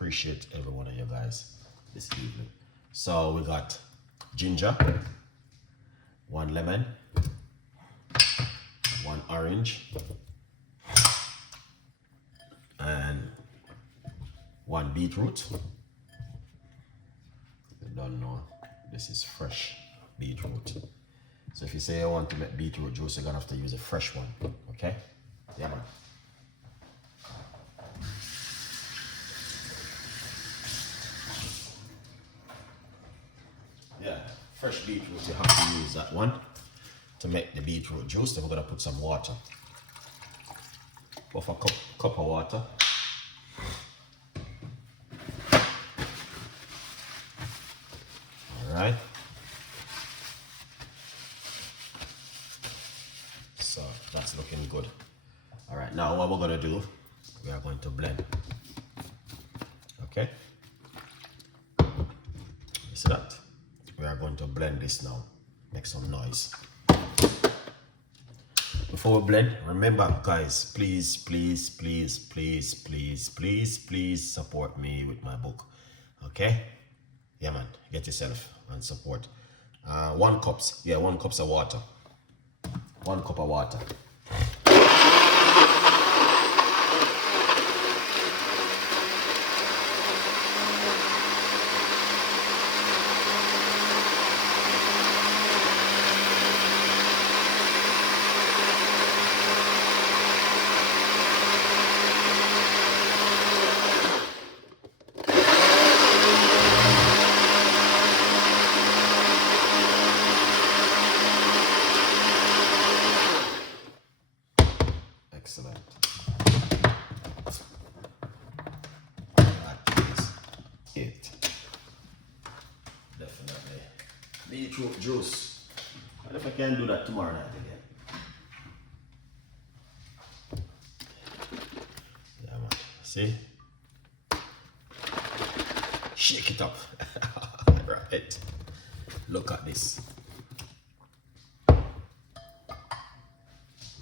appreciate every one of you guys this evening. So we got ginger, 1 lemon, 1 orange, and 1 beetroot. You don't know, this is fresh beetroot. So if you say you want to make beetroot juice, you're gonna have to use a fresh one, okay? Yeah, man. Yeah, fresh beetroot, you have to use that one to make the beetroot juice. Then we're gonna put some water. Half a cup of water. All right. So that's looking good. All right, now what we're gonna do, we are going to blend. Okay. You see that? We are going to blend this now. Make some noise. Before we blend, remember guys, please support me with my book. Okay? Yeah man, get yourself and support. 1 cup of water. 1 cup of water. Excellent. That is it. Definitely. Beetroot juice. What if I can do that tomorrow night again? Yeah man. See? Shake it up. Right. Look at this.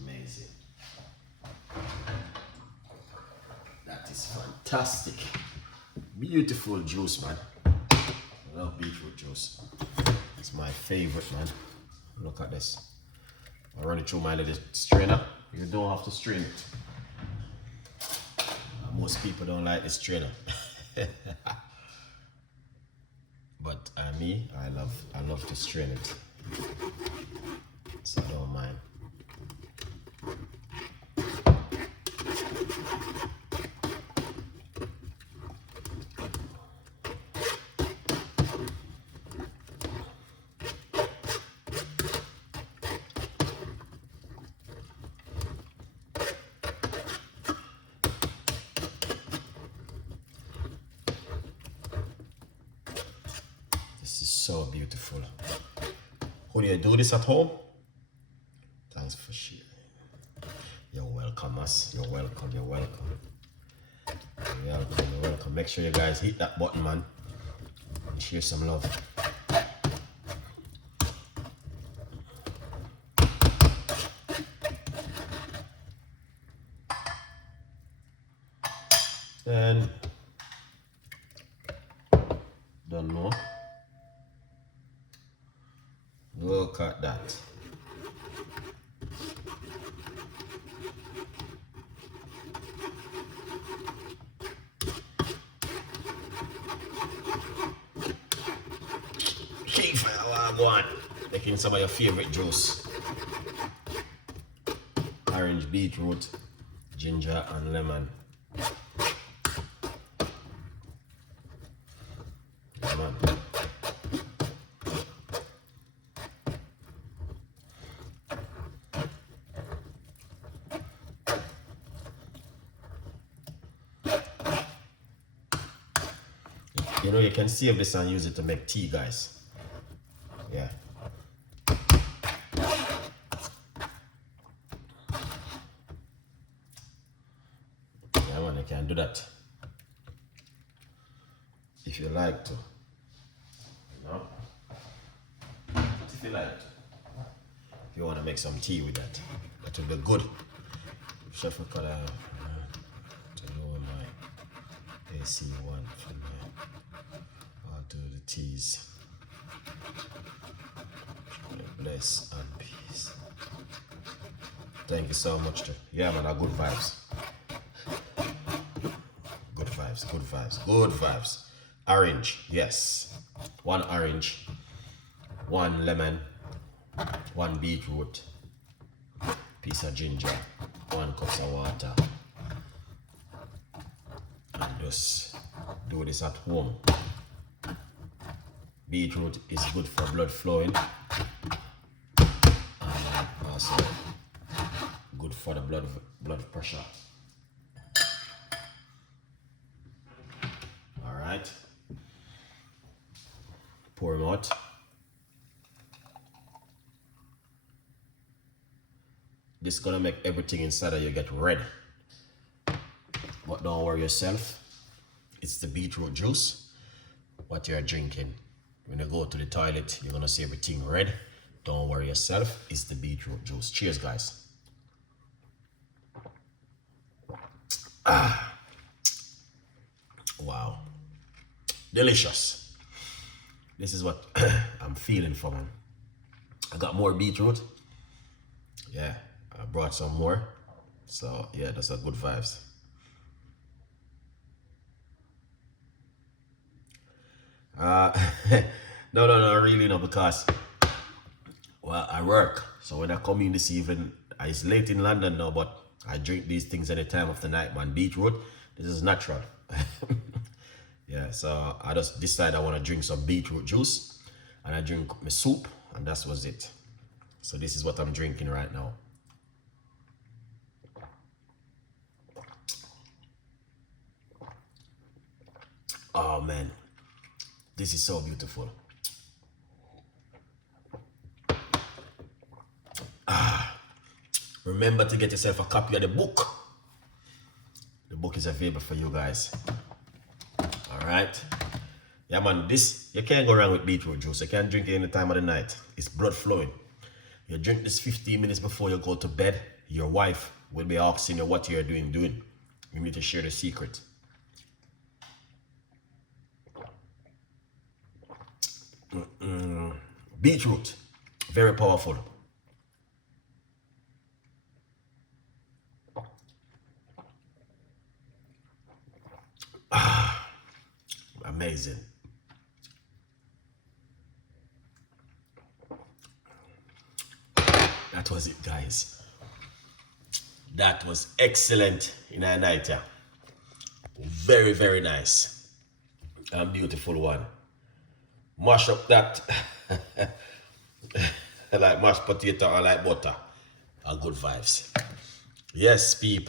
Amazing. That is fantastic. Beautiful juice, man. I love beetroot juice. It's my favorite, man. Look at this. I run it through my little strainer. You don't have to strain it. Most people don't like the strainer. But me, I love to strain it. So I don't mind. This is so beautiful. Who do you do this at home? Thanks for sharing. You're welcome, us. You're welcome. You're welcome. You're welcome. You're welcome. Make sure you guys hit that button, man. And share some love. And don't know. Look at that. Go on. Making some of your favorite juice. Orange, beetroot, ginger, and lemon. Lemon. You know, you can save this and use it to make tea, guys. Yeah. Yeah, man, you can do that if you like to. You know? If you like to. If you want to make some tea with that, that will be good. Chef, we could to lower my AC1 the teas. Bless and peace. Thank you so much. Yeah, man, good vibes. Good vibes, good vibes, good vibes. Orange, yes. 1 orange, 1 lemon, 1 beetroot, piece of ginger, 1 cup of water. And just do this at home. Beetroot is good for blood flowing. And also good for the blood pressure. Alright. Pour them out. This is gonna make everything inside of you get red. But don't worry yourself. It's the beetroot juice what you're drinking. When you go to the toilet, you're gonna see everything red. Don't worry yourself. It's the beetroot juice. Cheers, guys. Wow. Delicious. This is what I'm feeling for, man. I got more beetroot. Yeah, I brought some more. So yeah, that's a good vibes. No, really no, because well, I work. So when I come in this evening, it's late in London now, but I drink these things any time of the night, man. Beetroot, this is natural. Yeah, so I just decided I want to drink some beetroot juice, and I drink my soup, and that was it. So this is what I'm drinking right now. Oh man, this is so beautiful. Remember to get yourself a copy of the book. The book is available for you guys. Alright. Yeah man, this, you can't go wrong with beetroot juice. You can't drink it any time of the night. It's blood flowing. You drink this 15 minutes before you go to bed. Your wife will be asking you what you're doing. You need to share the secret. Beetroot, very powerful. Amazing. That was it, guys. That was excellent in a night, yeah. Very, very nice. And beautiful one. Mash up that like mashed potato or like butter. Good vibes. Yes, people.